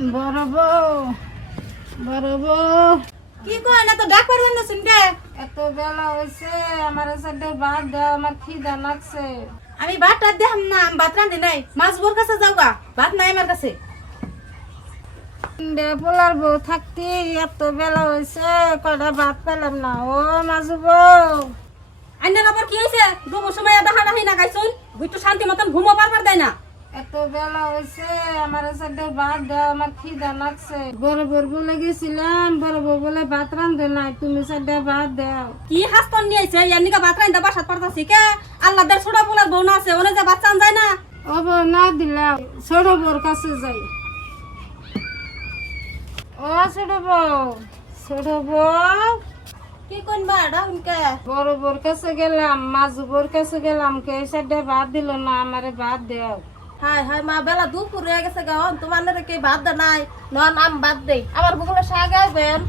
বড় বউ, বড় বউ, কি কয় না তো ডাক পারবেন না শুনতে। এত বেলা হয়েছে আমার সাথে ভাত দাও, আমার খিদা লাগছে। আমি ভাতটা দেখাম না, আমি ভাত রাঁধি নাই। মাছ বোর কাছে যাও গা, ভাত নাই আমার কাছে। পোলার বউ থাকতে এত বেলা হয়েছে কয়টা ভাত পেলাম না। ও মাজু বউ, আইনের আবার কি হয়েছে? দুপুর সময় দেখা দেখি না গাইছুন, একটু শান্তি মতন ঘুমো পারবার দেয় না। এত বেলা হয়েছে আমার সাথে ভাত দাও, আমার খিদা লাগছে। বড় বউ বলে গেছিলাম, বড় বউ বলে ভাত রান্ধে নাই, তুমি সাথে ভাত দাও। কি হাস্তন নিয়ে আইছে ইয়ার নিকা ভাত রাঁধা বাসাত পারতাছি কে? আল্লাহ দের ছোট পোলার বউ না আছে, ওনে যে বাচ্চা আন যায় না। ও বউ না দিলাম, ছোট বউর কাছে যাই। ও ছোট বউ, ছোট বউ, কি কইবা ডাউনকে? বড় বউর কাছে গেলাম, মাজু বউর কাছে গেলাম, কে সাথে ভাত দিল না, আমারে ভাত দাও। হাই হাই মা, বেলা দুপুর হয়ে গেছে গা, তোমার কে ভাত দে নাই। নন আম ভাত দেই, আমার বগুলো শাক আইবেন।